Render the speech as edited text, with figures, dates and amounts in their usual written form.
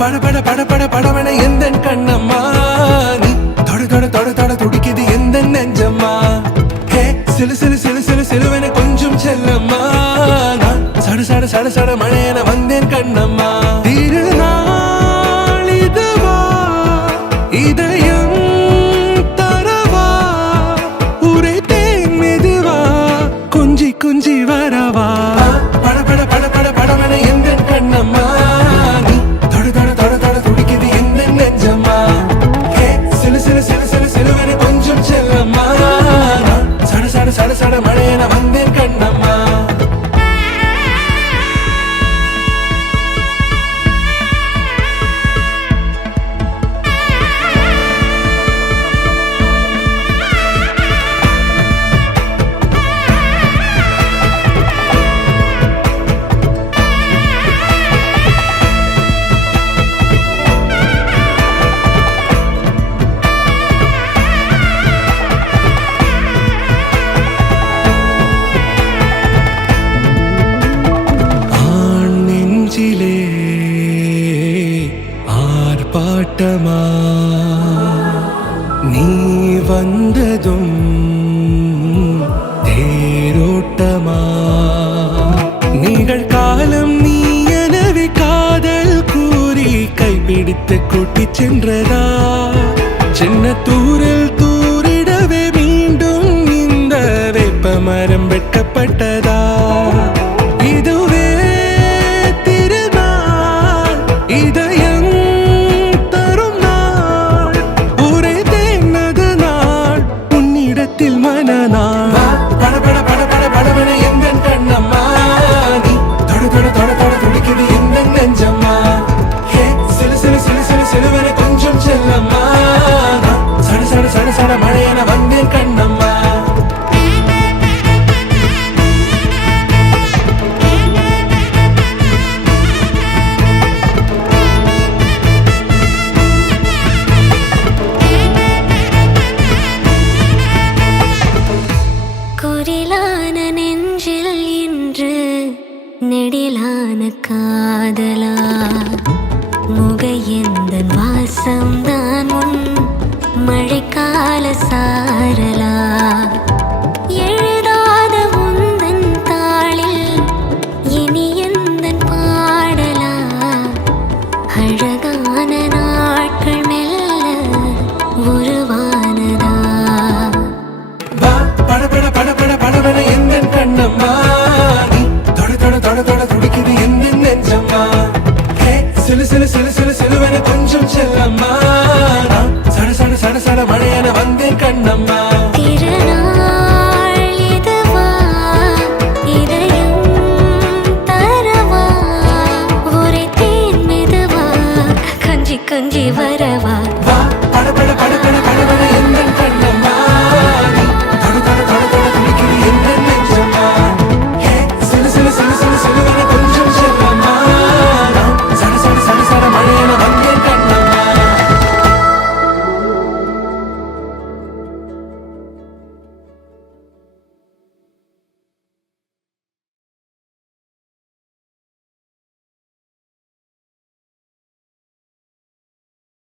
பட பட பட பட படவன எந்தன் கண்ணம்மா நீ தொட தொட தொட தொட துடிக்குது எந்த நெஞ்சம்மா ஹே சிலு சிலு சிலு சிலு சிலுவன கொஞ்சம் செல்லம்மா நான் சட சட சட சட மழையன வந்தேன் கண்ணம்மா திருநாள் இதுவா இதயம் தரவா உரைத்தேன் மெதுவா கொஞ்சி கொஞ்சி வரவா பட பட பட பட படவன எந்தன் கண்ணம்மா நீ தொட தொட தொட தொட துடிக்குது எந்த நெஞ்சம்மா ஹே சிலு சிலு சிலு சிலு சிலுவன கொஞ்சம் செல்லம்மா நான் சட சட சட சட மழையன வந்தேன் கண்ணம்மா ஆர்ப்பாட்டமா நீ வந்ததும் தேரோட்டமா நிகழ்காலம் நீ எனவே காதல் கூறி கைப்பிடித்து கூட்டிச் சென்றதா சின்ன தூரல் தூரிடவே மீண்டும் இந்த வேப்ப மரம் வெட்கப்பட்டதா இதுவே திருநாள் இதயம் தரும் நாள் உரைத்தேனது நாள் உன்னிடத்தில் மனநாள் பட பட பட பட படவன எந்தன் கண்ணம்மா நீ தொட தொட தொட தொட துடிக்குது எந்த நெஞ்சம்மா ஹே சிலு சிலு சிலு சிலு சிலுவன கொஞ்சம் செல்லம்மா நான் சட சட சட சட மழையன வந்தேன் கண்ணம்மா குரிலான நெஞ்சில் இன்று நெடிலான காதலா முக எந்த வாசம்தான் உன் மழைக்கால சாரலா எழுதாத உந்தன் தாளில் இனி எந்தன் பாடலா அழகான நாட்கள் மெல்ல உருவானதா பட பட பட பட படவன எந்தன் கண்ணம்மா நீ தொட தொட தொட தொட துடிக்குது எந்த நெஞ்சம்மா ஹே சிலு சிலு சிலு சிலு சிலுவன கொஞ்சம் செல்லம்மா நான் சட சட சட சட மழையன வந்தேன் கண்ணம்மா திருநாள் இதுவா இதயம் தரவா உரைத்தேன் மெதுவா கொஞ்சி கொஞ்சி வர